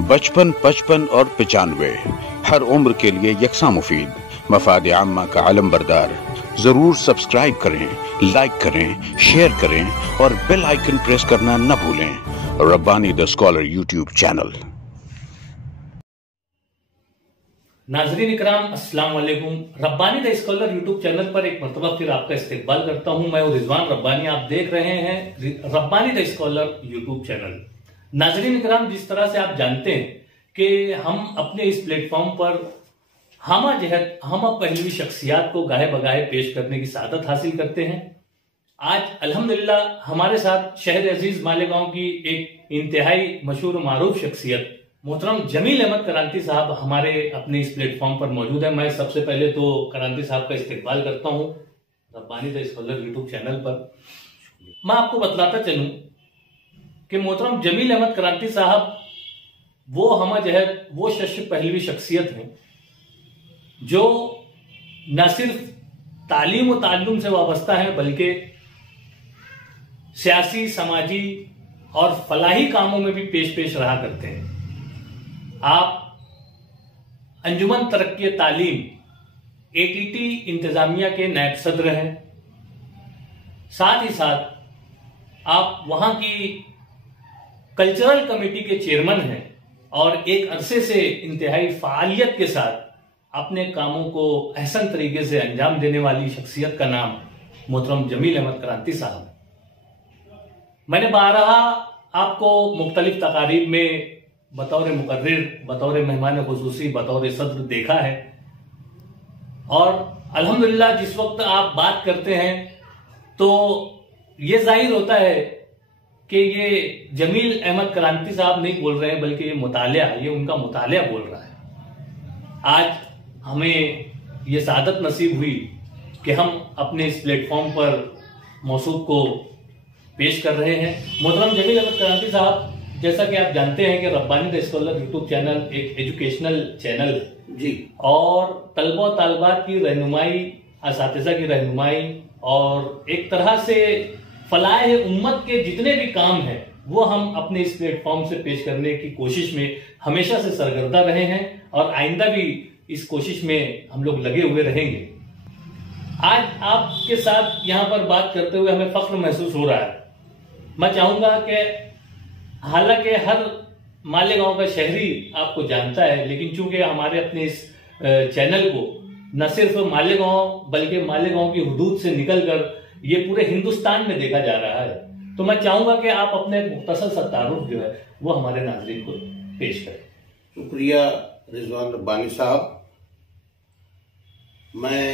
बचपन, 55 और 95 हर उम्र के लिए यकसा मुफीद, मफाद आम्मा का आलम बरदार। जरूर सब्सक्राइब करें, लाइक करें, शेयर करें और बेल आइकन प्रेस करना न भूलें। Rabbani the scholar YouTube channel. नाज़रीन इकराम, अस्सलाम वालेकुम। Rabbani the scholar YouTube channel पर एक मरतबा फिर आपका इस्तकबाल करता हूं। मैं रिजवान रब्बानी, आप देख रहे हैं Rabbani the scholar YouTube channel. नाज़रीन इकराम, जिस तरह से आप जानते हैं कि हम अपने इस प्लेटफॉर्म पर हम पहलवी शख्सियात को गाहे बगाहे पेश करने की सादत हासिल करते हैं। आज अल्हम्दुलिल्लाह हमारे साथ शहर अजीज मालेगांव की एक इंतहाई मशहूर मारूफ शख्सियत मोहतरम जमील अहमद करांती साहब हमारे अपने इस प्लेटफॉर्म पर मौजूद है। मैं सबसे पहले तो करांती साहब का इस्तकबाल करता हूं Rabbani the scholar YouTube channel पर। मैं आपको बतलाता चलूं कि मोहतरम जमील अहमद करांती साहब वो शख्स पहलवी शख्सियत हैं जो न सिर्फ तालीम और ताल्लुम से वाबस्ता है, बल्कि सियासी, समाजी और फलाही कामों में भी पेश रहा करते हैं। आप अंजुमन तरक्की तालीम ATT इंतजामिया के नायब सदर हैं। साथ ही साथ आप वहां की कल्चरल कमेटी के चेयरमैन हैं और एक अरसे से इंतहाई फालियत के साथ अपने कामों को अहसन तरीके से अंजाम देने वाली शख्सियत का नाम मोहतरम जमील अहमद करांती साहब। मैंने बारहा आपको मुख्तलिफ तकारीब में बतौर मुकर्रिर, बतौर मेहमान खुसूसी, बतौर सदर देखा है और अल्हम्दुलिल्लाह जिस वक्त आप बात करते हैं तो ये जाहिर होता है कि ये जमील अहमद करांती साहब नहीं बोल रहे हैं, बल्कि ये उनका मुतालिया बोल रहा है। आज हमें ये सादत नसीब हुई कि हम अपने इस प्लेटफॉर्म पर मौसूफ को पेश कर रहे हैं। मोहतरम जमील अहमद करांती साहब, जैसा कि आप जानते हैं कि Rabbani the scholar YouTube channel एक एजुकेशनल चैनल है जी, और तलबा तालबात की रहनुमाई, असातिज़ा की रहनुमाई और एक तरह से फलाह उम्मत के जितने भी काम हैं वो हम अपने इस प्लेटफॉर्म से पेश करने की कोशिश में हमेशा से सरगर्दा रहे हैं और आइंदा भी इस कोशिश में हम लोग लगे हुए रहेंगे। आज आपके साथ यहाँ पर बात करते हुए हमें फख्र महसूस हो रहा है। मैं चाहूंगा कि हालांकि हर मालेगांव का शहरी आपको जानता है, लेकिन चूंकि हमारे अपने इस चैनल को न सिर्फ मालेगांव बल्कि मालेगांव की हुदूद से निकलकर ये पूरे हिंदुस्तान में देखा जा रहा है, तो मैं चाहूंगा कि आप अपने मुख्तसर सा तारुफ जो है वो हमारे नाज़रीन को पेश करें। शुक्रिया रिजवान रब्बानी साहब। मैं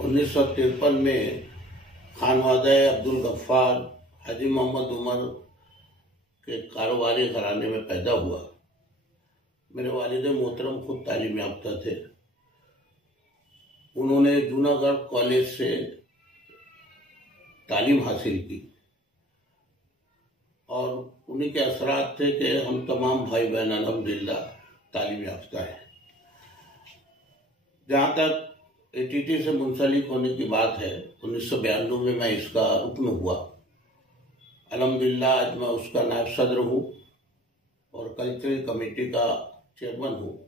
1953 में खानवादा अब्दुल गफ्फार हाजी मोहम्मद उमर के कारोबारी घराने में पैदा हुआ। मेरे वालिद मोहतरम खुद तालीम याफ्ता थे। उन्होंने जूनागढ़ कॉलेज से तालीम हासिल की और उन्हीं के असरात थे कि हम तमाम भाई बहन अल्हम्दुलिल्लाह तालीम याफ्ता है। जहाँ तक ATT से मुंसलिक होने की बात है, 1992 में मैं इसका रुकन हुआ। अल्हम्दुलिल्लाह आज मैं उसका नायब सदर हूँ और कल्चरल कमेटी का चेयरमैन हूँ।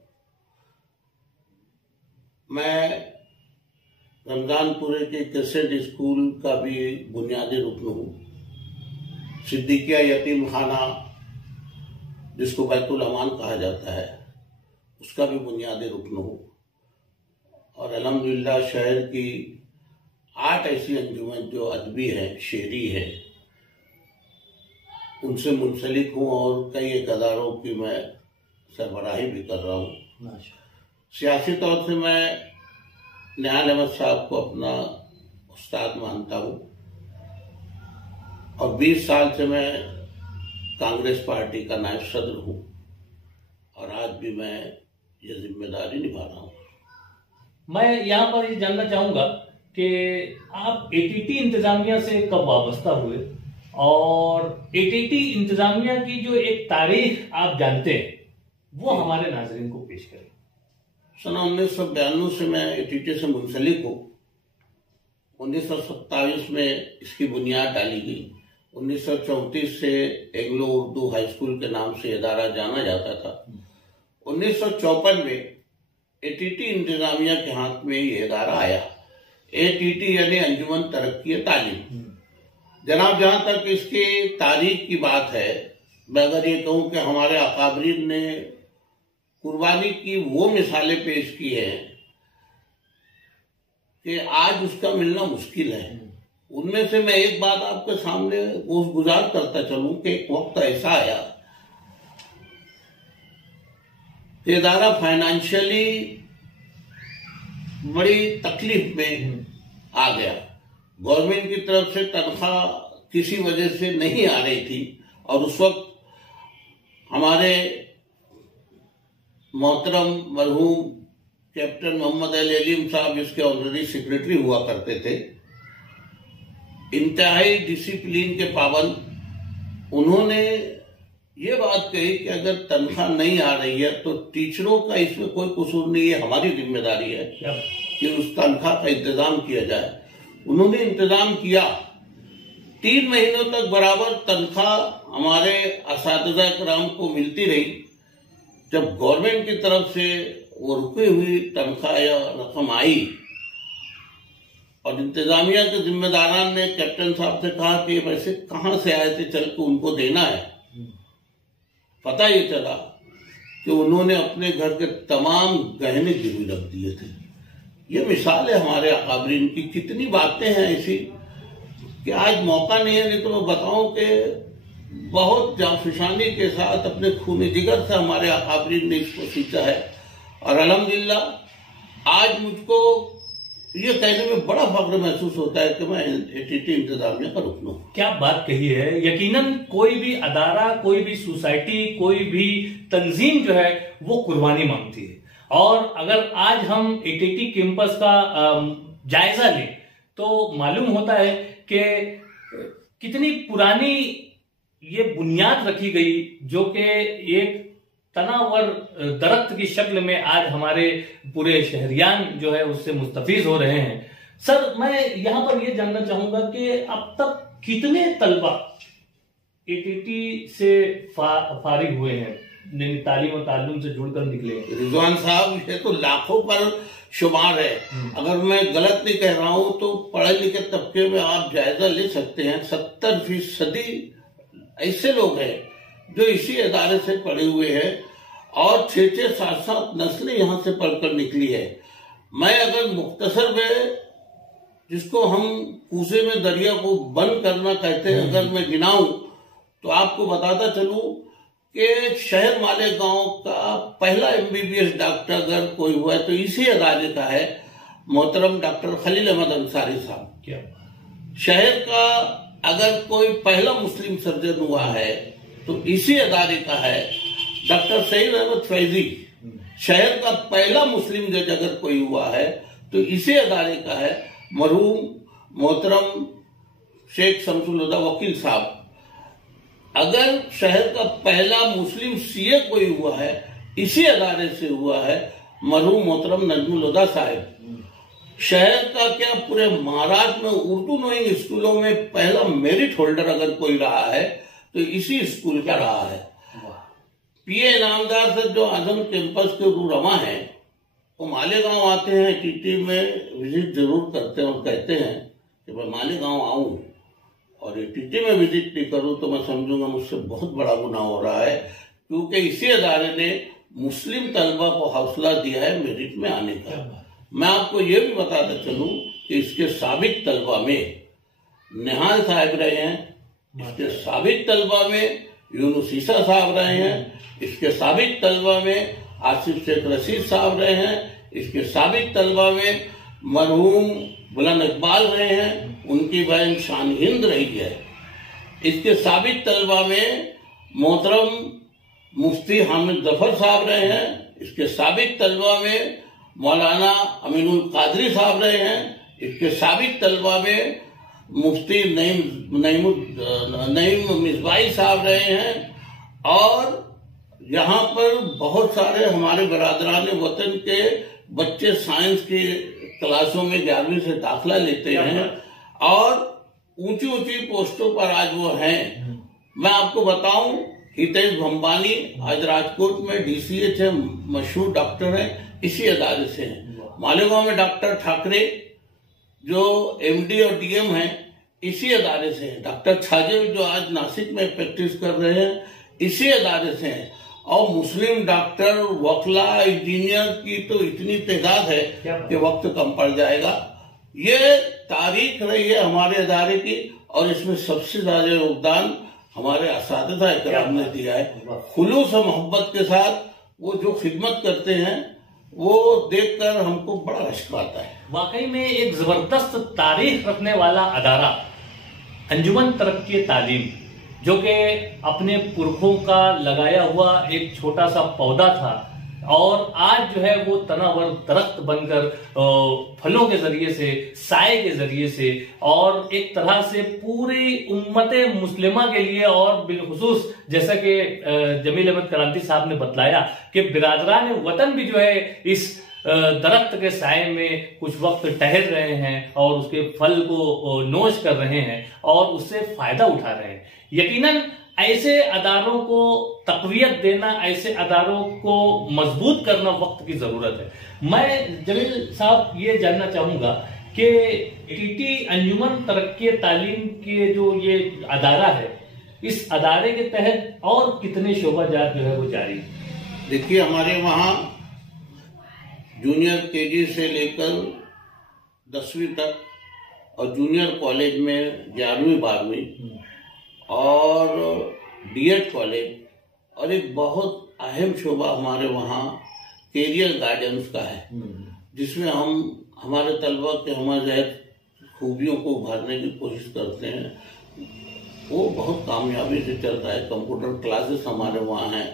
मैं रमजानपुरे के कैसेट स्कूल का भी बुनियादी रुकन हूँ। सिद्दीकिया यतीम खाना, जिसको बैतुल अमान कहा जाता है, उसका भी बुनियादी रुकन हूँ। और अल्हम्दुलिल्लाह शहर की 8 ऐसी अंजुमन जो अदबी है, शेरी है, उनसे मुंसलिक हूँ और कई एक अदारों की मैं सरबराही भी कर रहा हूँ। सियासी तौर से मैं निहाल अहमद साहब को अपना उस्ताद मानता हूँ और 20 साल से मैं कांग्रेस पार्टी का नायब सदर हूँ और आज भी मैं ये जिम्मेदारी निभा रहा हूँ। मैं यहाँ पर ये जानना चाहूंगा कि आप ATT इंतजामिया से कब वाबस्ता हुए और ATT इंतजामिया की जो एक तारीख आप जानते हैं वो हमारे नाज़रीन को पेश करें। सन 1992 से मैं ATT से मुंसलिक हूँ। 1927 में इसकी बुनियाद डाली गई। 1934 से एंग्लो उर्दू हाई स्कूल के नाम से इदारा जाना जाता था। 1954 में एटीटी इंतजामिया के हाथ में ये इदारा आया। एटीटी यानी अंजुमन तरक्की तालीम। जनाब, जहां तक इसकी तारीख की बात है, मैं अगर ये कहूं कि हमारे अकाबरीन ने कुर्बानी की वो मिसालें पेश की हैं कि आज उसका मिलना मुश्किल है। उनमें से मैं एक बात आपके सामने गुजार करता चलूं कि एक वक्त ऐसा आया कि इदारा फाइनेंशियली बड़ी तकलीफ में आ गया। गवर्नमेंट की तरफ से तनख्वाह किसी वजह से नहीं आ रही थी और उस वक्त हमारे मोहतरम मरहूम कैप्टन मोहम्मद अलीम साहब इसके ऑनररी सेक्रेटरी हुआ करते थे, इंतहाई डिसिप्लिन के पाबंद। उन्होंने ये बात कही कि अगर तनख्वाह नहीं आ रही है तो टीचरों का इसमें कोई कसूर नहीं है, हमारी जिम्मेदारी है कि उस तनख्वाह का इंतजाम किया जाए। उन्होंने इंतजाम किया। 3 महीनों तक बराबर तनख्वाह हमारे असातिज़ा कराम को मिलती रही। जब गवर्नमेंट की तरफ से वो रुकी हुई तनख्वाह या रकम आई और इंतजामिया के जिम्मेदारान ने कैप्टन साहब से कहा कि वैसे कहां से आए थे, चल के उनको देना है। पता ये चला कि उन्होंने अपने घर के तमाम गहने गिरवी रख दिए थे। ये मिसाल है हमारे अकाबरीन की। कितनी बातें हैं ऐसी कि आज मौका नहीं है, नहीं तो मैं बताऊं कि बहुत जाफिशानी के साथ अपने खून जिगर से हमारे अकाबरीन ने इसको सींचा है। और अल्हम्दुलिल्लाह आज मुझको ये कहने में बड़ा फख्र महसूस होता है कि मैं एटीटी इंतजामिया का रुकन हूं। क्या बात कही है। यकीनन कोई भी अदारा, कोई भी सोसाइटी, कोई भी तंजीम जो है वो कुर्बानी मांगती है। और अगर आज हम एटीटी कैंपस का जायजा लें तो मालूम होता है कि कितनी पुरानी ये बुनियाद रखी गई, जो कि एक तनावर दरख्त की शक्ल में आज हमारे पूरे शहरियान जो है उससे मुस्तफीज हो रहे हैं। सर, मैं यहां पर यह जानना चाहूंगा कि अब तक कितने तलबा एटीटी से फारिग हुए हैं, तालीम और ताल्लुम से जुड़कर निकले हैं? रिजवान साहब, ये तो लाखों पर शुमार है। अगर मैं गलत नहीं कह रहा हूं तो पढ़े लिखे तबके में आप जायजा ले सकते हैं। 70% ऐसे लोग हैं जो इसी इदारे से पढ़े हुए हैं और 6-6, 7-7 नस्लें यहां से पढ़कर निकली है। मैं अगर मुख्तसर में, जिसको हम कूसे में दरिया को बंद करना कहते हैं, अगर मैं गिनाऊं तो आपको बताता चलूं कि शहर मालेगांव का पहला MBBS डॉक्टर अगर कोई हुआ है तो इसी इदारे का है, मोहतरम डॉक्टर खलील अहमद अंसारी साहब। क्या शहर का अगर कोई पहला मुस्लिम सर्जन हुआ है तो इसी इदारे का है डॉक्टर सईद अहमद फैजी। शहर का पहला मुस्लिम जज अगर कोई हुआ है तो इसी इदारे का है मरहूम मोहतरम शेख शमसुल हुदा वकील साहब। अगर शहर का पहला मुस्लिम CA कोई हुआ है, इसी अदारे से हुआ है मरहूम मोहतरम नजमुल हुदा साहब। शहर का क्या, पूरे महाराष्ट्र में उर्दू नोइंग स्कूलों में पहला मेरिट होल्डर अगर कोई रहा है तो इसी स्कूल का रहा है। PA इनामदार से जो आजम कैंपस के रूरमा है, वो मालेगांव आते हैं, टीटी में विजिट जरूर करते हैं और कहते हैं कि मैं मालेगांव आऊं और टीटी में विजिट नहीं करूं तो मैं समझूंगा मुझसे बहुत बड़ा गुनाह हो रहा है, क्योंकि इसी अदारे ने मुस्लिम तलबा को हौसला दिया है मेरिट में आने का। मैं आपको ये भी बताता चलूं कि इसके साबिक तलबा में निहाल साहब रहे हैं, इसके साबिक तलबा में यूनुस ईसा साहब रहे हैं, इसके साबिक तलबा में आसिफ शेख रशीद साहब रहे हैं, इसके साबिक तलबा में मरहूम बुलंद इकबाल रहे हैं, उनकी बहन शान हिंद रही है। इसके साबिक तलबा में मोहतरम मुफ्ती हामिद जफर साहब रहे हैं, इसके साबिक तलबा में मौलाना अमीनुल कादरी साहब रहे हैं, इसके साबिक तलबा में मुफ्ती नईम मिसबाई साहब रहे हैं। और यहाँ पर बहुत सारे हमारे बरादरान वतन के बच्चे साइंस की क्लासों में 11वीं से दाखिला लेते हैं और ऊंची ऊंची पोस्टों पर आज वो हैं। मैं आपको बताऊं, हितेश भंबानी आज राजकोट में DCH है, मशहूर डॉक्टर है, इसी अदारे से हैं। मालेगांव में डॉक्टर ठाकरे जो MD और DM हैं, इसी अदारे से हैं। डॉक्टर छाजे जो आज नासिक में प्रैक्टिस कर रहे हैं, इसी अदारे से हैं। और मुस्लिम डॉक्टर, वकला, इंजीनियर की तो इतनी तादाद है कि वक्त कम पड़ जाएगा। ये तारीख रही है हमारे अदारे की, और इसमें सबसे ज्यादा योगदान हमारे असातिज़ा इकराम ने दिया है। खुलूस और मोहब्बत के साथ वो जो खिदमत करते हैं, वो देखकर हमको बड़ा रश्क आता है। वाकई में एक जबरदस्त तारीख रखने वाला अदारा अंजुमन तरक्की तालीम, जो कि अपने पुरखों का लगाया हुआ एक छोटा सा पौधा था, और आज जो है वो तनावर दरख्त बनकर फलों के जरिए से, साए के जरिए से, और एक तरह से पूरी उम्मते मुस्लिमा के लिए, और बिलखुसूस जैसा कि जमील अहमद क्रांति साहब ने बतलाया कि बिरादरान वतन भी जो है इस दरख्त के साए में कुछ वक्त ठहर रहे हैं और उसके फल को नोश कर रहे हैं और उससे फायदा उठा रहे हैं। यकीनन ऐसे अदारों को तकवियत देना, ऐसे अदारों को मजबूत करना वक्त की जरूरत है। मैं जमील साहब ये जानना चाहूंगा कि टीटी अंजुमन तरक्की तालीम के जो ये अदारा है, इस अदारे के तहत और कितने शोबाजात जो है वो जारी है? देखिए, हमारे वहाँ जूनियर KG से लेकर 10वीं तक और जूनियर कॉलेज में 11वीं 12वीं और D.Ed कॉलेज, और एक बहुत अहम शोबा हमारे वहाँ कैरियर गाइडेंस का है, जिसमें हम हमारे तलबा के हमारे खूबियों को उभारने की कोशिश करते हैं। वो बहुत कामयाबी से चलता है। कंप्यूटर क्लासेस हमारे वहाँ हैं,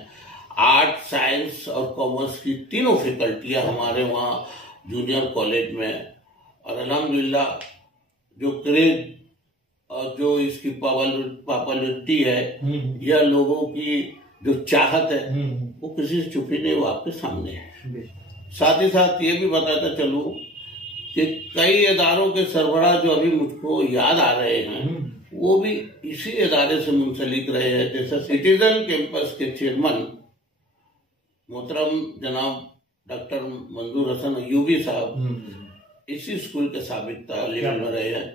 आर्ट, साइंस और कॉमर्स की तीनों फैकल्टियाँ हमारे वहाँ जूनियर कॉलेज में, और अल्हम्दुलिल्लाह जो क्रेज और जो इसकी पॉपुलरिटी है या लोगों की जो चाहत है, वो किसी से छुपी नहीं, वो आपके सामने है। साथ ही साथ ये भी बताता चलूं कि कई इदारों के सरबराह जो अभी मुझको याद आ रहे हैं, वो भी इसी इदारे से मुंसलिक रहे हैं। जैसे सिटीजन कैंपस के चेयरमैन मोहतरम जनाब डॉक्टर मंजूर हसन अयूबी साहब इसी स्कूल के साबिक तालिब में रहे हैं।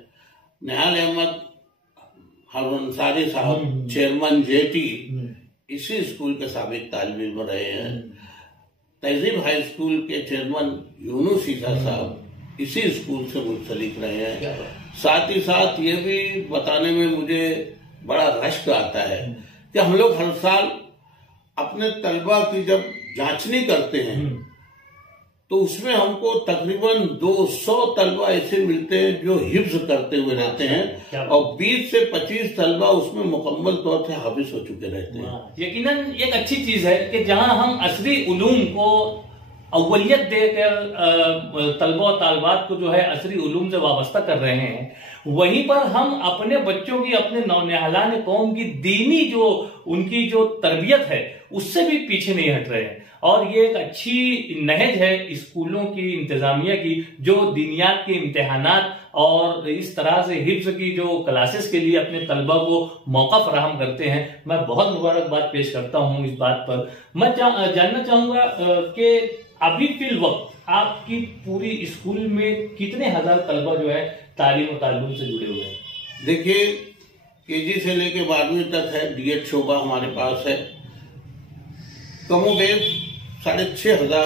निहाल अहमद अंसारी साहब चेयरमैन JT इसी स्कूल के साबिक तालिब में रहे हैं। तहजीब हाई स्कूल के चेयरमैन यूनुस ईसा साहब इसी स्कूल से मुंसलिक रहे हैं। साथ ही साथ ये भी बताने में मुझे बड़ा रश्क आता है कि हम लोग हर साल अपने तलबा की जब जांचनी करते हैं तो उसमें हमको तकरीबन 200 तलबा ऐसे मिलते हैं जो हिफ्ज करते हुए रहते हैं, और 20 से 25 तलबा उसमें मुकम्मल तौर से हाफिज हो चुके रहते हैं। यकीनन एक अच्छी चीज है कि जहां हम असरी उलूम को अव्वलियत देकर तलबा और तालबात को जो है असरी उलूम से वाबस्ता कर रहे हैं, वहीं पर हम अपने बच्चों की, अपने नौनिहालान कौम की दीनी जो उनकी जो तरबियत है उससे भी पीछे नहीं हट रहे हैं। और ये एक अच्छी नहज है स्कूलों की इंतजामिया की, जो दीनियात के इम्तिहानात और इस तरह से हिफ्ज की जो क्लासेस के लिए अपने तलबा को मौका फराहम करते हैं। मैं बहुत मुबारकबाद पेश करता हूं इस बात पर। मैं जानना चाहूंगा कि अभी फिल वक्त आपकी पूरी स्कूल में कितने हजार तलबा जो है तालीम और ताल्लुम से जुड़े हुए हैं? देखिए, KG से लेके 12वीं तक है, D.Ed शोबा हमारे पास है। कमोबेश 6,500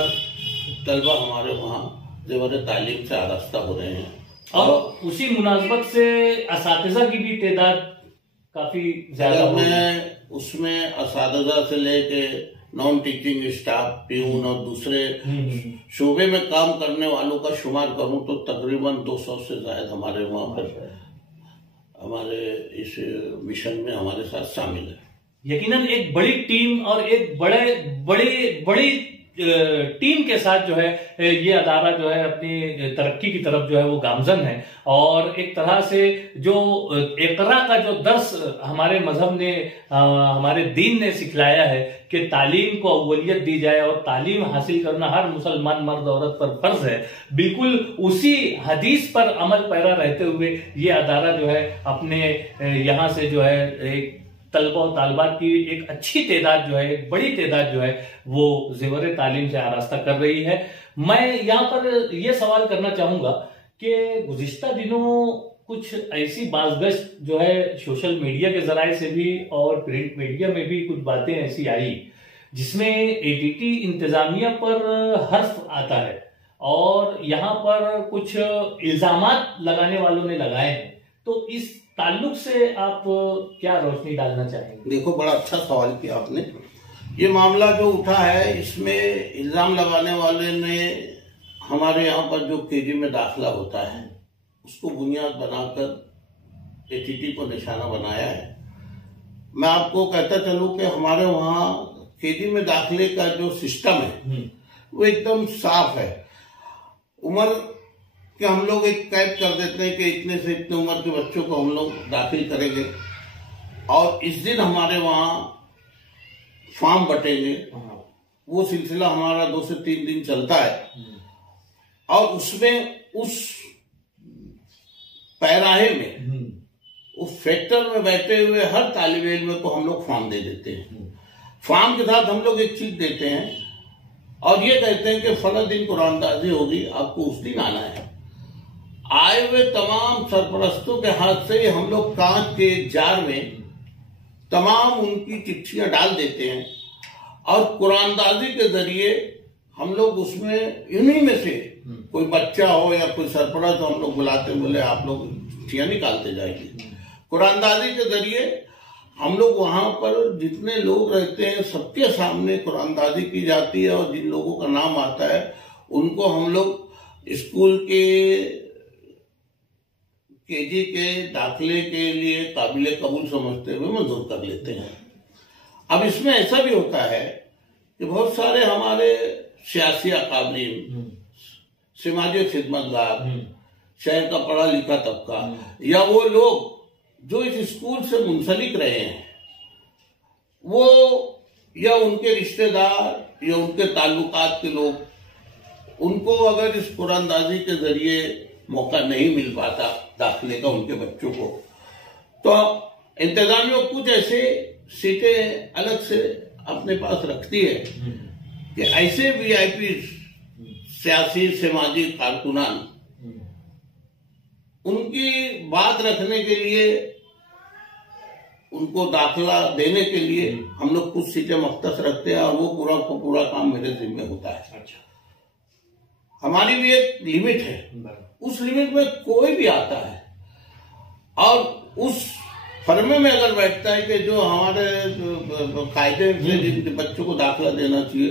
तलबा हमारे वहाँ ज़ेवर तालीम से आरास्ता हो रहे हैं, और उसी मुनासबत से असातिज़ा की भी तादाद काफी ज्यादा मैं उसमें असातिज़ा से लेके नॉन टीचिंग स्टाफ, प्यून और दूसरे शोबे में काम करने वालों का शुमार करूं तो तकरीबन 200 से ज्यादा हमारे वहाँ पर हमारे इस मिशन में हमारे साथ शामिल है। यकीनन एक बड़ी टीम और एक बड़ी टीम के साथ जो है ये अदारा जो है अपनी तरक्की की तरफ जो है वो गामजन है। और एक तरह से जो इकरा का जो दर्स हमारे मजहब ने, हमारे दीन ने सिखलाया है कि तालीम को अव्वलियत दी जाए और तालीम हासिल करना हर मुसलमान मर्द औरत पर फर्ज है, बिल्कुल उसी हदीस पर अमल पैरा रहते हुए ये अदारा जो है अपने यहाँ से जो है एक तलबा और तालबात की एक अच्छी तादाद जो है, एक बड़ी तादाद जो है वो ज़ेवर तालीम से आरास्ता कर रही है। मैं यहाँ पर यह सवाल करना चाहूंगा कि गुज़िश्ता दिनों कुछ ऐसी बाज़गश्त जो है सोशल मीडिया के जराये से भी और प्रिंट मीडिया में भी कुछ बातें ऐसी आई जिसमें एटीटी इंतजामिया पर हर्फ आता है और यहाँ पर कुछ इल्जामात लगाने वालों ने लगाए हैं, तो इस ताल्लुक से आप क्या रोशनी डालना चाहेंगे? देखो, बड़ा अच्छा सवाल किया आपने। ये मामला जो उठा है इसमें इल्जाम लगाने वाले ने हमारे यहाँ पर जो केजी में दाखिला होता है उसको बुनियाद बनाकर एटीटी को निशाना बनाया है। मैं आपको कहता चलूं कि हमारे वहाँ केजी में दाखिले का जो सिस्टम है वो एकदम साफ है। उम्र के हम लोग एक कैद कर देते हैं कि इतने से इतने उम्र के बच्चों को हम लोग दाखिल करेंगे और इस दिन हमारे वहाँ फॉर्म बटेंगे। वो सिलसिला हमारा 2 से 3 दिन चलता है और उसमें उस पैराहे में उस फैक्टर में बैठे हुए हर तालिब इल्म को हम लोग फॉर्म दे देते हैं। फॉर्म के साथ हम लोग एक चीज देते हैं और ये कहते हैं कि फला दिन कुरानदाजी होगी, आपको उस दिन आना है। आए हुए तमाम सरपरस्तों के हाथ से हम लोग कांच के जार में तमाम उनकी चिट्ठियां डाल देते हैं और कुरानदाजी के जरिए हम लोग उसमें इन्हीं में से कोई बच्चा हो या कोई सरपरस्त हो, हम लोग बुलाते बोले आप लोग चिट्ठियां निकालते जाएंगे। कुरानदाजी के जरिए हम लोग वहां पर जितने लोग रहते हैं सबके सामने कुरानदाजी की जाती है और जिन लोगों का नाम आता है उनको हम लोग स्कूल के केजी के दाखिले के लिए काबिल कबूल समझते हुए मंजूर कर लेते हैं। अब इसमें ऐसा भी होता है कि बहुत सारे हमारे सियासी अकाबरीन, समाजी खिदमतगार, शहर का पढ़ा लिखा तबका या वो लोग जो इस स्कूल से मुंसलिक रहे हैं, वो या उनके रिश्तेदार या उनके ताल्लुकात के लोग, उनको अगर इस कुरानदाजी के जरिए मौका नहीं मिल पाता दाखिले का उनके बच्चों को, तो इंतजामिया कुछ ऐसे सीटें अलग से अपने पास रखती है कि ऐसे वीआईपी सियासी समाजी कारकुनान, उनकी बात रखने के लिए, उनको दाखिला देने के लिए हम लोग कुछ सीटें मख्तस रखते हैं और वो पूरा का पूरा काम मेरे जिम्मे होता है। अच्छा, हमारी भी एक लिमिट है, उस लिमिट में कोई भी आता है और उस फर्मे में अगर बैठता है कि जो हमारे कायदे से जिन बच्चों को दाखिला देना चाहिए,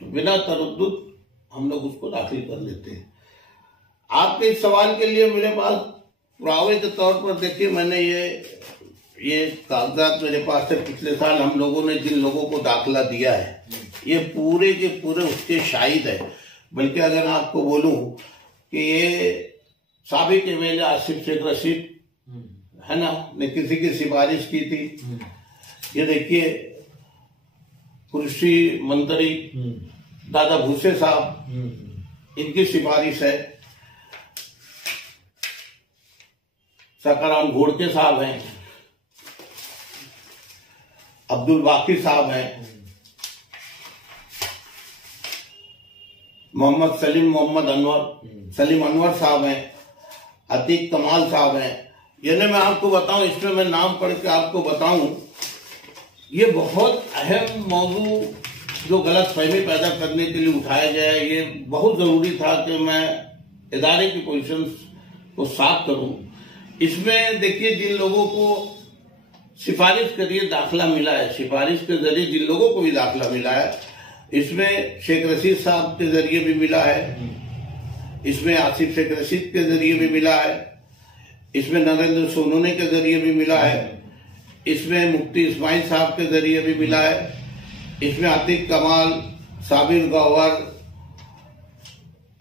तो बिना तरद्दुद हम लोग उसको दाखिल कर लेते हैं। आपके इस सवाल के लिए मेरे पास पुरावे के तौर पर देखिए, मैंने ये कागजात मेरे पास है। पिछले साल हम लोगों ने जिन लोगों को दाखिला दिया है ये पूरे के पूरे उसके शाहिद है। बल्कि अगर मैं आपको बोलूं कि ये साबिक एमएलए आसिफ शेख रशीद है ना, ने किसी की सिफारिश की थी। ये देखिए कृषि मंत्री दादा भूसे साहब, इनकी सिफारिश है। सकाराम घोड़के साहब हैं, अब्दुल बाकी साहब हैं, मोहम्मद सलीम अनवर साहब हैं, अतीक कमाल साहब हैं। यानी मैं आपको बताऊं, इसमें मैं नाम पढ़ के आपको बताऊं, ये बहुत अहम मौजू जो गलत फहमी पैदा करने के लिए उठाया गया है, ये बहुत जरूरी था कि मैं इदारे की पोजीशन को साफ करूं। इसमें देखिए, जिन लोगों को सिफारिश के लिए दाखिला मिला है, सिफारिश के जरिए जिन लोगों को भी दाखिला मिला है, इसमें शेख रशीद साहब के जरिए भी मिला है, इसमें आसिफ शेख रशीद के जरिए भी मिला है, इसमें नरेंद्र सोनोने के जरिए भी मिला है, इसमें मुफ्ती इस्माइल साहब के जरिए भी मिला है, इसमें Atiq Kamal, Sabir Gauhar,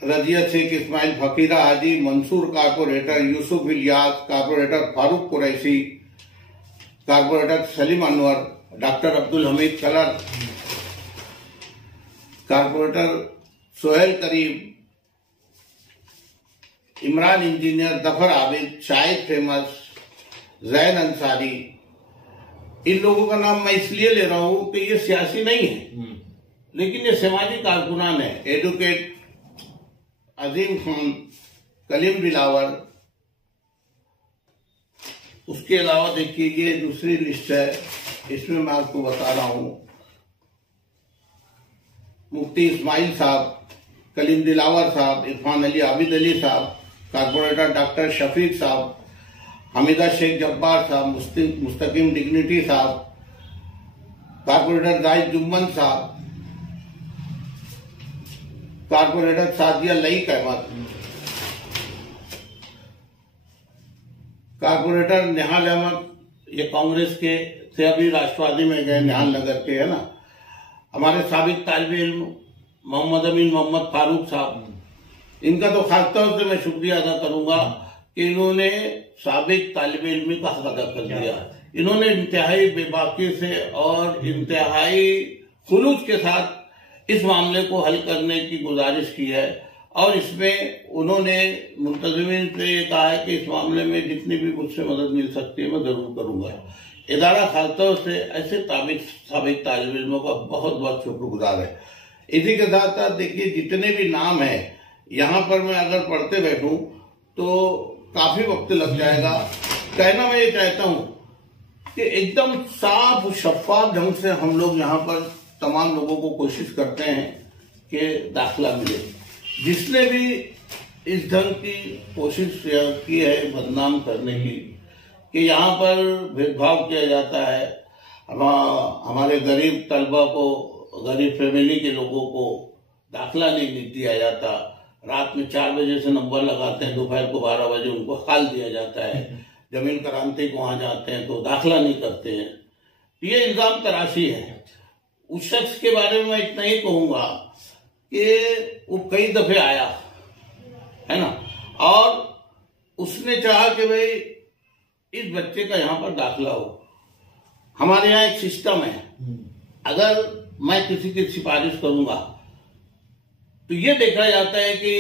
Razia Shaikh Ismail, Fakira Haji, Mansoor corporator, Yusuf Ilyas corporator, Farooq Qureshi corporator, Salim Anwar doctor Abdul Hamid Kalar, corporator Sohail Karim, Imran engineer, Zafar Abid, Shahid famous, Jain Ansari, इन लोगों का नाम मैं इसलिए ले रहा हूं कि ये सियासी नहीं है, लेकिन ये समाजी कारकुनान है। एडवोकेट अजीम खान, कलीम दिलावर, उसके अलावा देखिए ये दूसरी लिस्ट है, इसमें मैं आपको बता रहा हूं, मुफ्ती इस्माइल साहब, कलीम दिलावर साहब, इरफान अली आबिद अली साहब, कारपोरेटर डॉक्टर शफीक साहब, हमीदा शेख जब्बार साहब, मुस्तकीम डिग्निटी साहब, कारपोरेटर जाहिद जुम्मन साहब, कारपोरेटर सादिया लईक अहमद, कारपोरेटर निहाल अहमद, ये कांग्रेस के थे, अभी राष्ट्रवादी में गए, निहाल नगर के, है ना। हमारे साबिक तालिब इल्म मोहम्मद अमीन मोहम्मद फारूक साहब, इनका तो खासतौर से मैं शुक्रिया अदा करूंगा कि इन्होंने साबिक तालिब इल्मी का हक अदा कर दिया। इन्होंने इंतहाई बेबाकी से और इंतहाई खुलूस के साथ इस मामले को हल करने की गुजारिश की है, और इसमें उन्होंने मुंतज़िमीन से ये कहा है कि इस मामले में जितनी भी मुझसे मदद मिल सकती है मैं जरूर करूंगा। इदारा खासतौर से ऐसे साबिक तालिब इल्मों का बहुत बहुत शुक्रगुजार है। इसी के साथ साथ देखिए जितने भी नाम है यहाँ पर मैं अगर पढ़ते बैठूं तो काफी वक्त लग जाएगा। कहना मैं ये चाहता हूं कि एकदम साफ शफाफ ढंग से हम लोग यहाँ पर तमाम लोगों को कोशिश करते हैं कि दाखिला मिले। जिसने भी इस ढंग की कोशिश की है बदनाम करने की कि यहाँ पर भेदभाव किया जाता है, हमारे गरीब तलबा को, गरीब फैमिली के लोगों को दाखिला नहीं दिया जाता, रात में 4 बजे से नंबर लगाते हैं, दोपहर को 12 बजे उनको हकाल दिया जाता है, जमीन क्रांति को वहां जाते हैं तो दाखिला नहीं करते हैं। ये इल्जाम तराशी है। उस शख्स के बारे में मैं इतना ही कहूंगा कि वो कई दफे आया है ना, और उसने चाहा कि भाई इस बच्चे का यहाँ पर दाखिला हो। हमारे यहाँ एक सिस्टम है, अगर मैं किसी की सिफारिश करूंगा तो ये देखा जाता है कि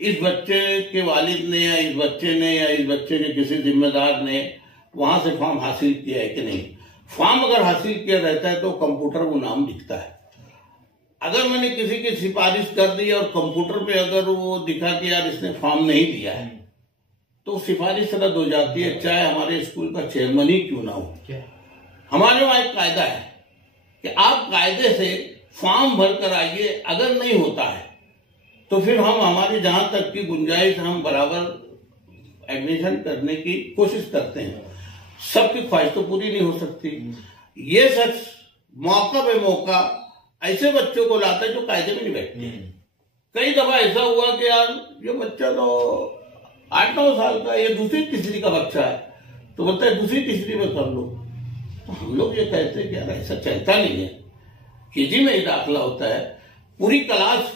इस बच्चे के वालिद ने या इस बच्चे ने या इस बच्चे के किसी जिम्मेदार ने वहां से फॉर्म हासिल किया है कि नहीं। फॉर्म अगर हासिल किया रहता है तो कंप्यूटर वो नाम दिखता है। अगर मैंने किसी की सिफारिश कर दी और कंप्यूटर पे अगर वो दिखा कि यार इसने फॉर्म नहीं दिया है तो सिफारिश रद्द हो जाती है, चाहे हमारे स्कूल का चेयरमैन ही क्यों ना हो। हमारे वहां एक कायदा है कि आप कायदे से फॉर्म भर कर आइए, अगर नहीं होता है तो फिर हम हमारी जहां तक की गुंजाइश हम बराबर एडमिशन करने की कोशिश करते हैं। सबकी ख्वाहिश तो पूरी नहीं हो सकती। ये शख्स मौका पे मौका ऐसे बच्चों को लाता है जो कायदे में नहीं बैठते। कई दफा ऐसा हुआ कि यार ये बच्चा तो 8-9 साल का, ये दूसरी तीसरी का बच्चा है, तो बोलता है दूसरी तीसरी में कर लो। तो हम लोग ये कहते हैं कि यार ऐसा चलता नहीं है, केजी में ही दाखिला होता है, पूरी क्लास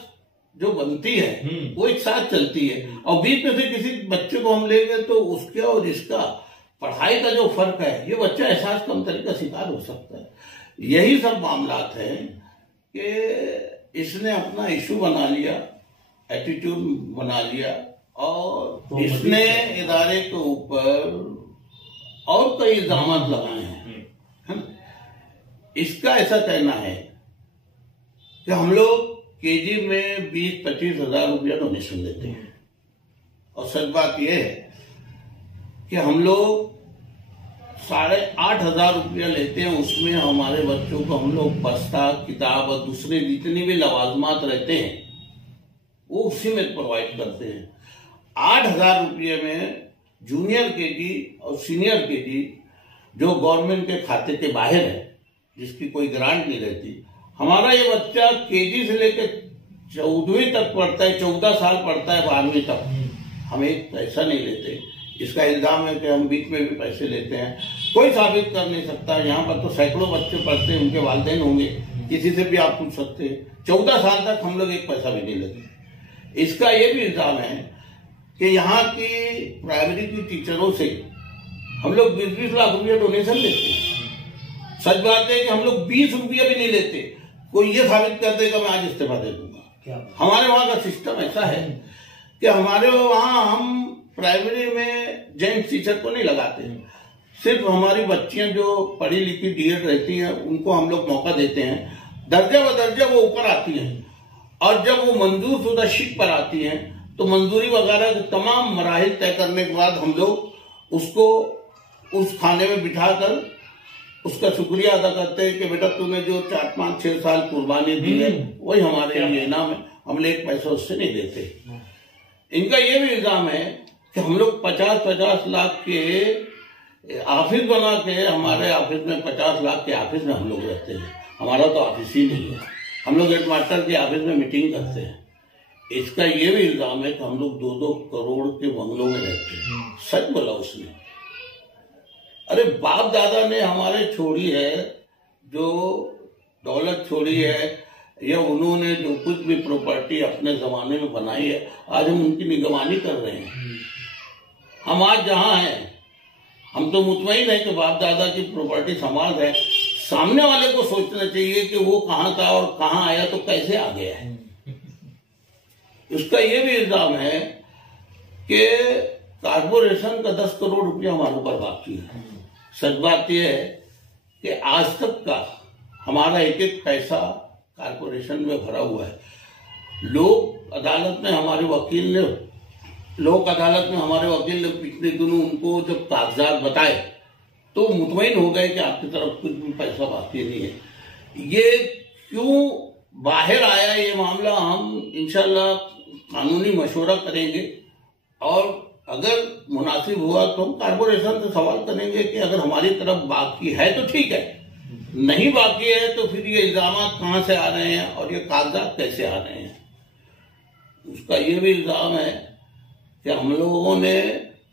जो बनती है वो एक साथ चलती है, और बीच में से किसी बच्चे को हम लेंगे तो उसका और इसका पढ़ाई का जो फर्क है ये बच्चा एहसास कम तरीका शिकार हो सकता है। यही सब मामलात हैं कि इसने अपना इशू बना लिया, एटीट्यूड बना लिया, और इसने इदारे के ऊपर और कई इल्जाम लगाए हैं। इसका ऐसा कहना है कि हम लोग केजी में 20-25 हजार रुपया डोनेशन देते हैं, और सच बात यह है कि हम लोग 8,500 रुपया लेते हैं। उसमें हमारे बच्चों को हम लोग बस्ता, किताब और दूसरे जितनी भी लवाजमात रहते हैं वो उसी में प्रोवाइड करते हैं। 8,000 रुपये में जूनियर केजी और सीनियर केजी जो गवर्नमेंट के खाते के बाहर है, जिसकी कोई ग्रांट नहीं रहती, हमारा ये बच्चा केजी से लेकर 14वीं तक पढ़ता है, 14 साल पढ़ता है, 12वीं तक, हम एक पैसा नहीं लेते। इसका इल्जाम है कि हम बीच में भी पैसे लेते हैं, कोई साबित कर नहीं सकता। यहाँ पर तो सैकड़ों बच्चे पढ़ते हैं, उनके वालिदैन होंगे, किसी से भी आप पूछ सकते हैं। 14 साल तक हम लोग एक पैसा भी नहीं लेते। इसका ये भी इल्जाम है कि यहाँ की प्राइमरी की टीचरों से हम लोग 20-20 लाख रुपये डोनेशन लेते हैं। सच बात है कि हम लोग 20 रुपया भी नहीं लेते। कोई ये साबित कर देगा मैं आज इस्तीफा दे दूंगा। हमारे वहां का सिस्टम ऐसा है कि हमारे वहां हम प्राइमरी में जेंट्स टीचर को नहीं लगाते, सिर्फ हमारी बच्चियां जो पढ़ी लिखी डीएड रहती हैं उनको हम लोग मौका देते हैं। दर्जा ब दर्जा वो ऊपर आती हैं और जब वो मंजूर शुदा शीट पर आती हैं तो मंजूरी वगैरह के तमाम मराहिल तय करने के बाद हम लोग उसको उस खाने में बिठाकर उसका शुक्रिया अदा करते हैं कि बेटा तूने जो 4, 5, 6 साल कुर्बानी दी है वही हमारे लिए इनाम है, हम लोग एक पैसा उससे नहीं देते। इनका ये भी इल्जाम है कि हम लोग 50-50 लाख के ऑफिस बना के, हमारे ऑफिस में 50 लाख के ऑफिस में हम लोग रहते हैं। हमारा तो ऑफिस ही नहीं है, हम लोग हेडमास्टर के ऑफिस में मीटिंग करते हैं। इसका ये भी इल्जाम है कि हम लोग 2-2 करोड़ के बंगलों में रहते हैं। सच बोला उसने। अरे बाप दादा ने हमारे छोड़ी है, जो दौलत छोड़ी है, या उन्होंने जो कुछ भी प्रॉपर्टी अपने जमाने में बनाई है, आज हम उनकी निगरानी कर रहे हैं। हम आज जहां हैं हम तो मुतमईन है कि बाप दादा की प्रॉपर्टी संभाल रहे हैं। सामने वाले को सोचना चाहिए कि वो कहां था और कहां आया तो कैसे आ गया है। उसका ये भी इल्जाम है कि कारपोरेशन का 10 करोड़ रुपया हमारे ऊपर बाकी है। सच बात यह है कि आज तक का हमारा एक एक पैसा कारपोरेशन में भरा हुआ है। लोक अदालत में हमारे वकील ने पिछले दिनों उनको जब कागजात बताए तो मुतमईन हो गए कि आपकी तरफ कुछ भी पैसा बाकी नहीं है। ये क्यों बाहर आया ये मामला, हम इंशाल्लाह कानूनी मशवरा करेंगे और अगर मुनासिब हुआ तो हम कारपोरेशन से सवाल करेंगे कि अगर हमारी तरफ बाकी है तो ठीक है, नहीं बाकी है तो फिर ये इल्जाम कहां से आ रहे हैं और ये कागजात कैसे आ रहे हैं। उसका ये भी इल्जाम है कि हम लोगों ने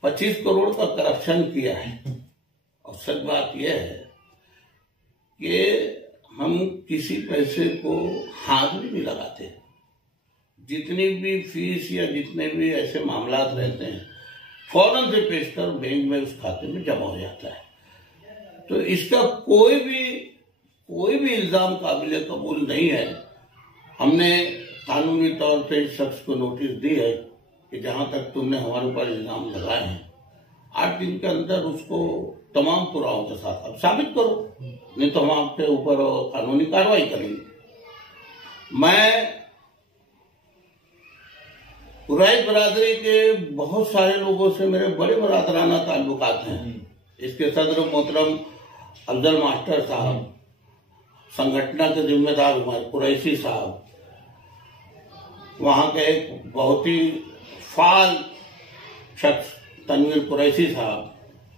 25 करोड़ का करप्शन किया है। और सच बात यह है कि हम किसी पैसे को हाथ भी नहीं लगाते। जितनी भी फीस या जितने भी ऐसे मामला रहते हैं फौरन से पेशकर बैंक में उस खाते में जमा हो जाता है। तो इसका कोई भी इल्जाम काबिल कबूल नहीं है। हमने कानूनी तौर पे इस शख्स को नोटिस दी है कि जहां तक तुमने हमारे ऊपर इल्जाम लगाए हैं 8 दिन के अंदर उसको तमाम पुरावों के साथ आप साबित करो, नहीं तो हम आपके ऊपर कानूनी कार्रवाई करेंगे। मैं कुरैश बरादरी के बहुत सारे लोगों से मेरे बड़े बरादराना ताल्लुकात हैं। इसके सदर मोहतरम अफजल मास्टर साहब, संगठन के जिम्मेदार हुए कुरैशी साहब, वहां के एक बहुत ही फाल शख्स तनवीर कुरैशी साहब,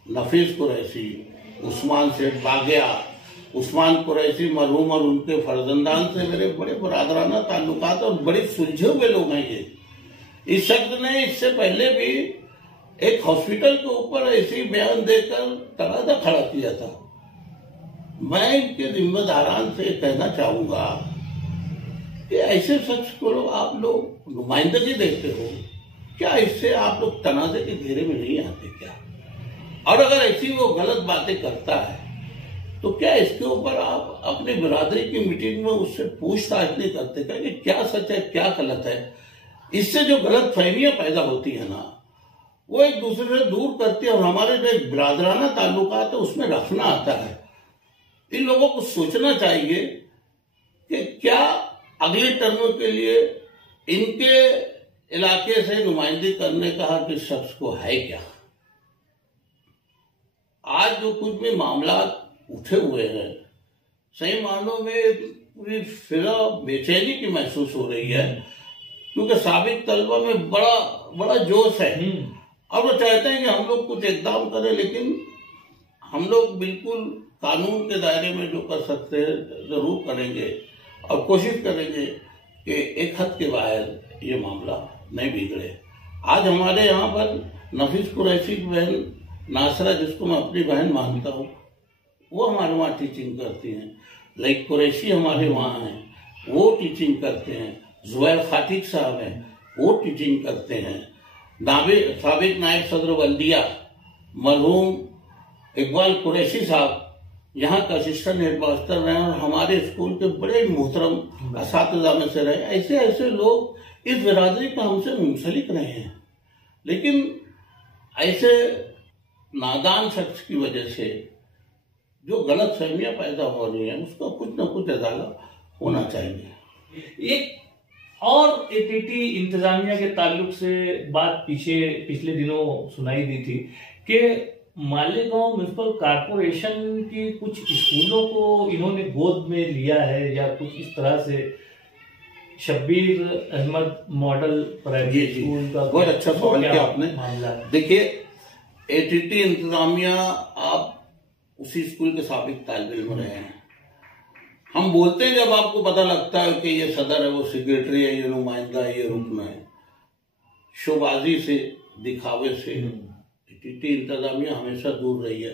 नफीस कुरैशी, उस्मान सेठ बागिया, उस्मान कुरैशी मरहूम और उनके फर्जंदान से मेरे बड़े बरादराना ताल्लुकात और बड़े सुलझे हुए लोग हैं ये। इस शख्स ने इससे पहले भी एक हॉस्पिटल के ऊपर ऐसी बयान देकर तनाजा खड़ा किया था। मैं इनके जिम्मेदारान से कहना चाहूंगा कि ऐसे शख्स को आप लोग नुमाइंदगी देते हो क्या? इससे आप लोग तनाजे के घेरे में नहीं आते क्या? और अगर ऐसी वो गलत बातें करता है तो क्या इसके ऊपर आप अपनी बिरादरी की मीटिंग में उससे पूछताछ नहीं करते क्या कि क्या सच है क्या गलत है? इससे जो गलत फहमियां पैदा होती है ना, वो एक दूसरे से दूर करती है और हमारे जो एक बिरादराना ताल्लुकात है उसमें रखना आता है। इन लोगों को सोचना चाहिए कि क्या अगले टर्म के लिए इनके इलाके से नुमाइंदगी करने का हक इस शख्स को है क्या? आज जो कुछ भी मामला उठे हुए हैं, सही मानों में पूरी फिजा बेचैनी की महसूस हो रही है, क्योंकि साबिक तलबा में बड़ा जोश है और वो चाहते हैं कि हम लोग कुछ इकदाम करें, लेकिन हम लोग बिल्कुल कानून के दायरे में जो कर सकते हैं जरूर करेंगे और कोशिश करेंगे कि एक हद के बाहर ये मामला नहीं बिगड़े। आज हमारे यहाँ पर नफीस कुरैशी की बहन नासरा, जिसको मैं अपनी बहन मानता हूँ, वो हमारे वहाँ टीचिंग करती हैं। लाइक कुरैशी हमारे वहाँ हैं, वो टीचिंग करते हैं। जुबैर खातिक साहब हैं, वो टीचिंग करते हैं। साबिक नायब सदर बल्दिया मरहूम इकबाल कुरैशी साहब यहाँ का असिस्टेंट हेडमास्टर रहे और हमारे स्कूल के बड़े मोहतरम असातिज़ा में से रहे। ऐसे ऐसे लोग इस बिरादरी पर हमसे मुंसलिक रहे हैं, लेकिन ऐसे नादान शख्स की वजह से जो गलत फहमियां पैदा हो रही हैं उसका कुछ न कुछ अदाला होना चाहिए। एक और एटीटी इंतजामिया के ताल्लुक से बात पिछले दिनों सुनाई दी थी कि मालेगांव म्युनिसिपल कॉर्पोरेशन की कुछ स्कूलों को इन्होंने गोद में लिया है या कुछ इस तरह से। Shabbir Ahmad model primary school का बहुत अच्छा सवाल किया आपने। देखिए, एटीटी इंतजामिया आप उसी स्कूल के साबिक तालिब इल्म रहे हैं। हम बोलते हैं जब आपको पता लगता है कि ये सदर है, वो सेक्रेटरी है, ये नुमाइंदा है, ये रुकन है, शोबाजी से, दिखावे से एटीटी इंतजामिया हमेशा दूर रही है।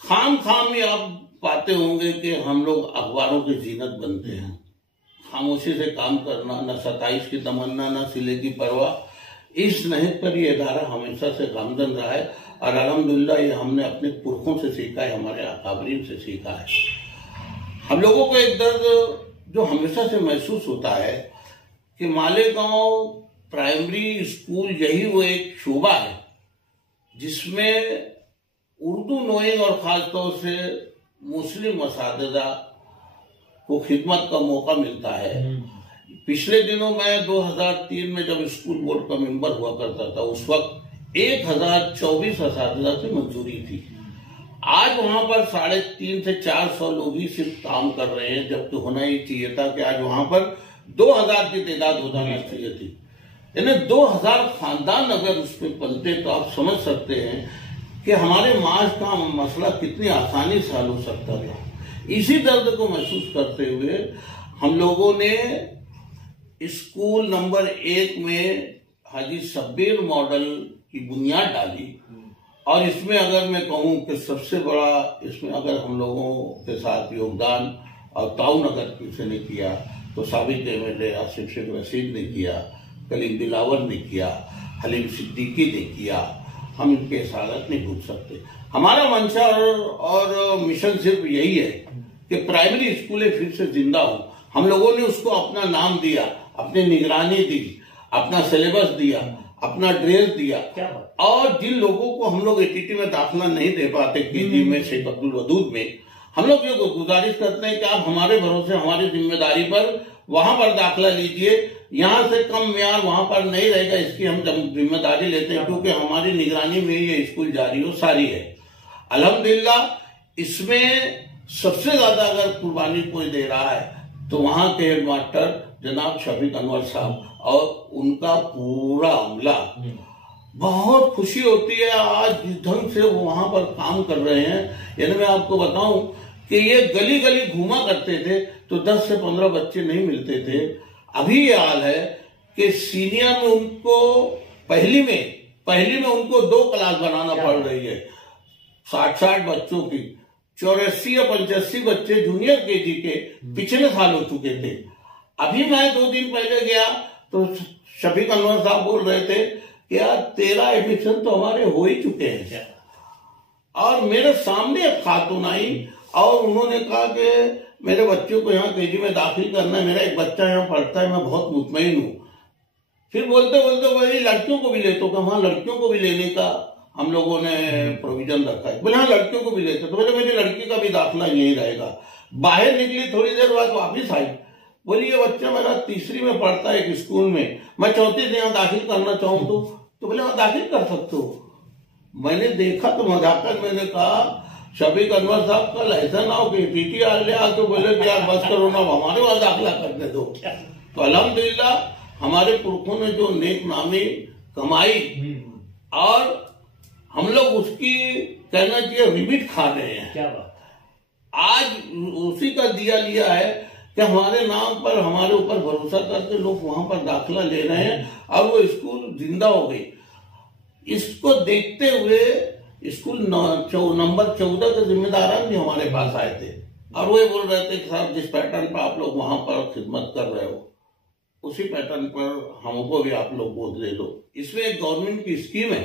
खाम ही आप पाते होंगे कि हम लोग अखबारों की जीनत बनते हैं। खामोशी से काम करना, न 27 की तमन्ना, न सिले की परवाह, इस नहज पर ये इदारा हमेशा से गामजन रहा है और अल्हम्दुलिल्लाह ये हमने अपने पुरखों से सीखा है, हमारे अकाबरीन से सीखा है। हम लोगों को एक दर्द जो हमेशा से महसूस होता है कि मालेगांव प्राइमरी स्कूल यही वो एक शोबा है जिसमें उर्दू नोइंग और खासतौर से मुस्लिम असातिज़ा को खिदमत का मौका मिलता है। पिछले दिनों में 2003 में जब स्कूल बोर्ड का मेंबर हुआ करता था, उस वक्त 1024 असातिज़ा से मंजूरी थी। आज वहां पर 350 से 400 लोग ही सिर्फ काम कर रहे हैं, जबकि होना ही चाहिए था कि आज वहां पर 2000 की तादाद हो जाना चाहिए थी। यानी 2000 खानदान अगर उसमें पलते तो आप समझ सकते हैं कि हमारे माश का मसला कितनी आसानी से हल हो सकता था। इसी दर्द को महसूस करते हुए हम लोगों ने स्कूल नंबर 1 में हाजी शब्बीर मॉडल की बुनियाद डाली और इसमें अगर मैं कहूं कि सबसे बड़ा इसमें अगर हम लोगों के साथ योगदान और ताउन अगर किसी ने किया तो साबिक एमएलए आसिफ शेख रशीद ने किया, कलीम दिलावर ने किया, हलीम सिद्दीकी ने किया। हम इनके इशारत नहीं भूल सकते। हमारा मंशा और मिशन सिर्फ यही है कि प्राइमरी स्कूलें फिर से जिंदा हो। हम लोगों ने उसको अपना नाम दिया, अपनी निगरानी दी, अपना सिलेबस दिया, अपना ड्रेस दिया। और जिन लोगों को हम लोग एटीटी में दाखिला नहीं दे पाते, केजी में, शेख अब्दुल वदूद में, हम लोग ये गुजारिश करते हैं कि आप हमारे भरोसे, हमारी जिम्मेदारी पर वहां पर दाखिला लीजिए। यहां से कम म्यार वहां पर नहीं रहेगा, इसकी हम जिम्मेदारी लेते हैं, क्योंकि हमारी निगरानी में ये स्कूल जारी हो सारी है। अल्हम्दुलिल्लाह इसमें सबसे ज्यादा अगर कुर्बानी कोई दे रहा है तो वहां के हेडमास्टर जनाब शफीक अनवर साहब और उनका पूरा अमला। बहुत खुशी होती है आज जिस ढंग से वो वहां पर काम कर रहे हैं। यानी मैं आपको बताऊं कि ये गली गली घूमा करते थे तो 10 से 15 बच्चे नहीं मिलते थे। अभी ये हाल है कि सीनियर में उनको पहली में उनको 2 क्लास बनाना पड़ रही है। 60 बच्चों की 84 या 85 बच्चे जूनियर केजी के पिछले साल हो चुके थे। अभी मैं 2 दिन पहले गया तो शफीक अनवर साहब बोल रहे थे कि यार 13 एडमिशन तो हमारे हो ही चुके हैं। और मेरे सामने एक खातून आई और उन्होंने कहा कि मेरे बच्चों को यहाँ केजी में दाखिल करना है, मेरा एक बच्चा यहाँ पढ़ता है, मैं बहुत मुतमईन हूँ। फिर बोलते बोलते वही लड़कियों को भी लेते, वहां लड़कियों को भी लेने का हम लोगों ने प्रोविजन रखा है। बोले हाँ लड़कियों को भी लेते, तो बोले मेरी लड़की का भी दाखिला यही रहेगा। बाहर निकली, थोड़ी देर बाद वापिस आई, बोली ये बच्चा मेरा 3री में पढ़ता है एक स्कूल में, मैं 34 से यहाँ दाखिल करना चाहूँ तो बोले हाँ दाखिल कर सकते हो। मैंने देखा तो मजाकन मैंने कहा शफीक अनवर साहब कल ऐसा ना हो कि टीटीआर ले आके बोले कि यार बस करो ना, हमारे वहां दाखिला करने दो। तो अल्हम्दुलिल्लाह हमारे पुरखों ने जो नेक नामी कमाई और हम लोग उसकी कहना चाहिए रिबीट खा रहे हैं। क्या बात। आज उसी का दिया लिया है कि हमारे नाम पर, हमारे ऊपर भरोसा करके लोग वहां पर दाखिला ले रहे हैं और वो स्कूल जिंदा हो गई। इसको देखते हुए स्कूल नंबर 14 के जिम्मेदारान भी हमारे पास आए थे और वो बोल रहे थे कि साहब जिस पैटर्न पर आप लोग वहां पर खिदमत कर रहे हो उसी पैटर्न पर हमको भी आप लोग गोद ले लो। इसमें एक गवर्नमेंट की स्कीम है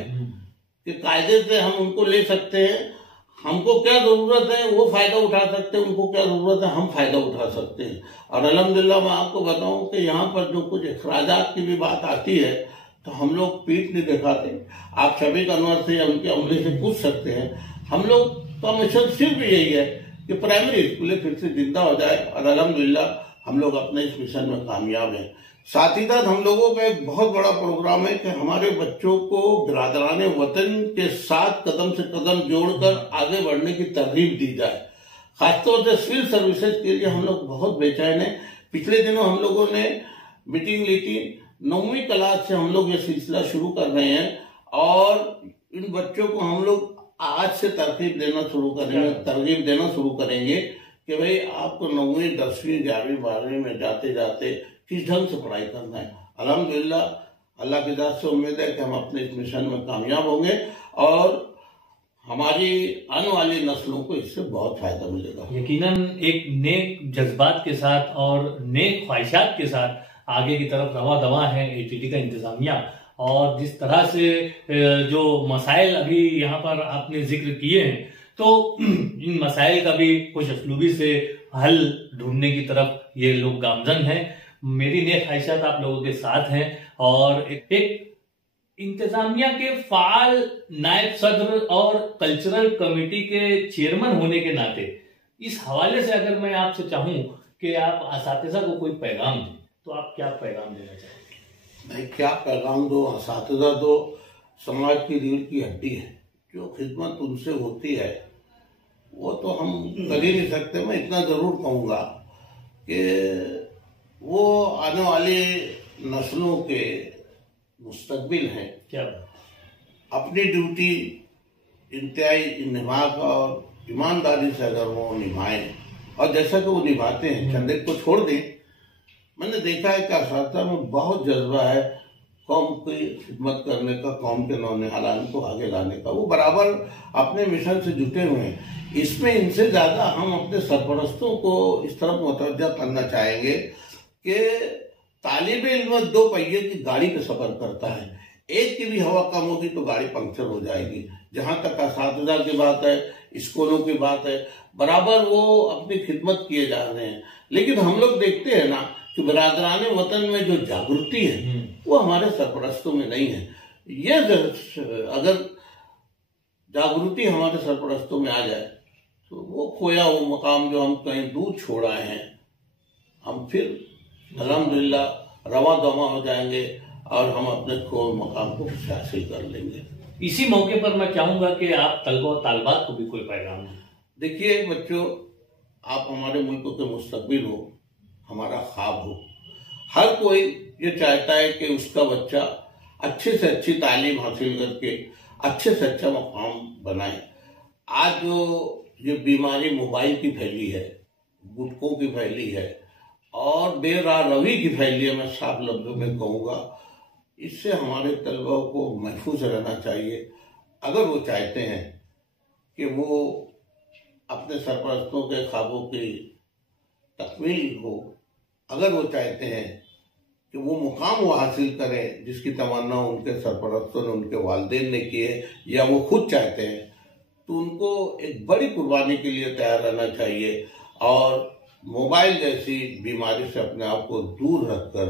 कि कायदे से हम उनको ले सकते हैं। हमको क्या जरूरत है वो फायदा उठा सकते हैं, उनको क्या जरूरत है हम फायदा उठा सकते हैं। और अल्हम्दुलिल्लाह मैं आपको बताऊं कि यहाँ पर जो कुछ अखराजात की भी बात आती है तो हम लोग पीठ नहीं दिखाते। आप शबीक अनवर से या उनके अमले से पूछ सकते हैं। हम लोग का मिशन सिर्फ यही है कि प्राइमरी स्कूलें फिर से जिंदा हो जाए और अल्हम्दुलिल्लाह हम लोग अपने इस मिशन में कामयाब हैं। साथ ही साथ हम लोगों का एक बहुत बड़ा प्रोग्राम है कि हमारे बच्चों को बिरादराने वतन के साथ कदम से कदम जोड़कर आगे बढ़ने की तरगीब दी जाए। खासतौर से सिविल सर्विसेज के लिए हम लोग बहुत बेचैन हैं। पिछले दिनों हम लोगों ने मीटिंग ली थी, 9वीं क्लास से हम लोग ये सिलसिला शुरू कर रहे हैं और इन बच्चों को हम लोग आज से तरगीब देना शुरू करेंगे कि भाई आपको 9वीं 10वीं 11वीं 12वीं में जाते जाते किस ढंग से पढ़ाई करना है। अल्हम्दुलिल्लाह अल्लाह की ज़ात से उम्मीद है कि हम अपने इस मिशन में कामयाब होंगे और हमारी आने वाली नस्लों को इससे बहुत फायदा मिलेगा। यकीनन एक नेक जज्बात के साथ और नेक ख्वाहिशात के साथ आगे की तरफ रवा दवा है एटीटी का इंतजामिया। और जिस तरह से जो मसाइल अभी यहाँ पर आपने जिक्र किए हैं तो इन मसाइल का भी कुछ असलूबी से हल ढूंढने की तरफ ये लोग गामजन हैं। मेरी नेक ख्वाहिशात आप लोगों के साथ हैं और एक इंतजामिया के फाल नायब सदर और कल्चरल कमेटी के चेयरमैन होने के नाते इस हवाले से अगर मैं आपसे चाहूं कि आप असातिज़ा को कोई पैगाम दें तो आप क्या पैगाम देना चाहेंगे? मैं क्या पैगाम दो, असातिज़ा तो समाज की रीढ़ की हड्डी है। जो खिदमत उनसे होती है वो तो हम कर ही नहीं सकते। मैं इतना जरूर कहूँगा कि वो आने वाली नस्लों के मुस्तकबिल हैं। क्या अपनी ड्यूटी इंतहाई निभाकर और ईमानदारी से अगर वो निभाएं और जैसा कि वो निभाते हैं, चंदे को छोड़ दें। मैंने देखा है कि असातिज़ा में बहुत जज्बा है कौम की खिदमत करने का, कौम के नौनिहालान को आगे लाने का। वो बराबर अपने मिशन से जुटे हुए हैं। इसमें इनसे ज्यादा हम अपने सरपरस्तों को इस तरफ मुतवज्जा करना चाहेंगे कि तालिब इल्म 2 पहिए की गाड़ी पे सफर करता है, एक की भी हवा कम होगी तो गाड़ी पंक्चर हो जाएगी। जहां तक असातिज़ा की बात है, स्कूलों की बात है, बराबर वो अपनी खिदमत किए जा रहे हैं। लेकिन हम लोग देखते हैं ना कि बिरादराने वतन में जो जागृति है वो हमारे सरपरस्तों में नहीं है। ये अगर जागृति हमारे सरपरस्तों में आ जाए तो वो खोया हुआ मकाम जो हम कहीं दूर छोड़ आए हैं हम फिर अल्हम्दुलिल्लाह रवा दवा हो जाएंगे और हम अपने खो मकाम को हासिल कर लेंगे। इसी मौके पर मैं चाहूंगा कि आप तलबा और तालिबात को भी कोई पैगाम दें। देखिए बच्चों, आप हमारे मुल्क के मुस्तकबिल हो, हमारा ख्वाब हो। हर कोई ये चाहता है कि उसका बच्चा अच्छे से अच्छी तालीम हासिल करके अच्छे से अच्छा मकाम बनाए। आज जो ये बीमारी मोबाइल की फैली है, गुटकों की फैली है और बेराह रवी की फैली है, मैं साफ लफ्जों में कहूँगा, इससे हमारे तलबा को महफूज रहना चाहिए। अगर वो चाहते हैं कि वो अपने सरपरस्तों के ख्वाबों की तकमील हो, अगर वो चाहते हैं कि वो मुकाम वो हासिल करें जिसकी तमन्ना उनके सरपरस्तों ने, उनके वालिदैन ने की है, या वो खुद चाहते हैं, तो उनको एक बड़ी कुर्बानी के लिए तैयार रहना चाहिए और मोबाइल जैसी बीमारी से अपने आप को दूर रखकर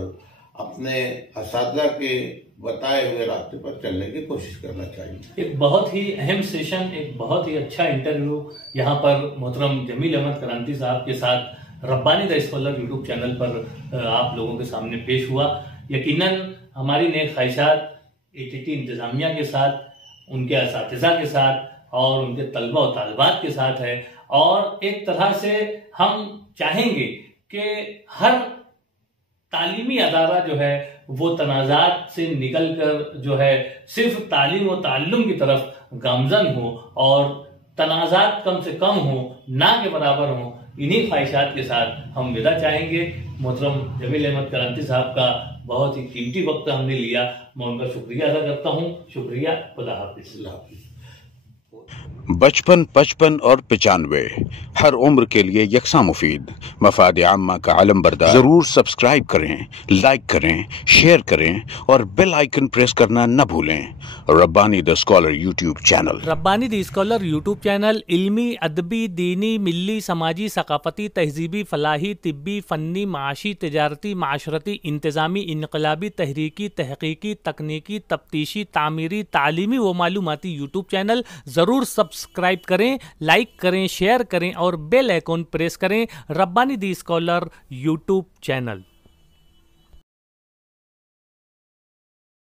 अपने असातिज़ा के बताए हुए रास्ते पर चलने की कोशिश करना चाहिए। एक बहुत ही अहम सेशन, एक बहुत ही अच्छा इंटरव्यू यहाँ पर मोहतरम जमील अहमद करांती साहब के साथ Rabbani the scholar YouTube channel पर आप लोगों के सामने पेश हुआ। यकीनन हमारी नेक ख्वाहिशात एटीटी इंतजामिया के साथ, उनके असातिज़ा के साथ और उनके तलबा और तालिबात के साथ है। और एक तरह से हम चाहेंगे कि हर तालीमी अदारा जो है वो तनाज़ात से निकल कर जो है सिर्फ तालीम और ताल्लुम की तरफ गामजन हो और तनाज़ात कम से कम हो, ना के बराबर हो। इन्हीं ख्वाहिशात के साथ हम विदा चाहेंगे। मोहतरम जमील अहमद करांती साहब का बहुत ही कीमती वक्त हमने लिया, मैं उनका शुक्रिया अदा करता हूँ। शुक्रिया, खुदा हाफिज़। 55, 55 और 95 हर उम्र के लिए यकसा मुफीद मफाद आम्मा का आलम बरदार। जरूर सब्सक्राइब करें, लाइक करें, शेयर करें और बेल आइकन प्रेस करना न भूलें। Rabbani the scholar YouTube channel. Rabbani the scholar YouTube channel इल्मी, अदबी, दीनी, मिल्ली, समाजी, सकाफती, तहजीबी, फलाही, तिब्बी, फ़न्नी, माशी, तिजारती, माशरती, इंतज़ामी, इनकलाबी, तहरीकी, तहकीकी, तकनीकी, तफ्तीशी, तामीरी, तालीमी व मालूमाती यूट्यूब चैनल। ज़रूर सब्सक्राइब करें, लाइक करें, शेयर करें और बेल आइकन प्रेस करें। Rabbani the scholar YouTube channel.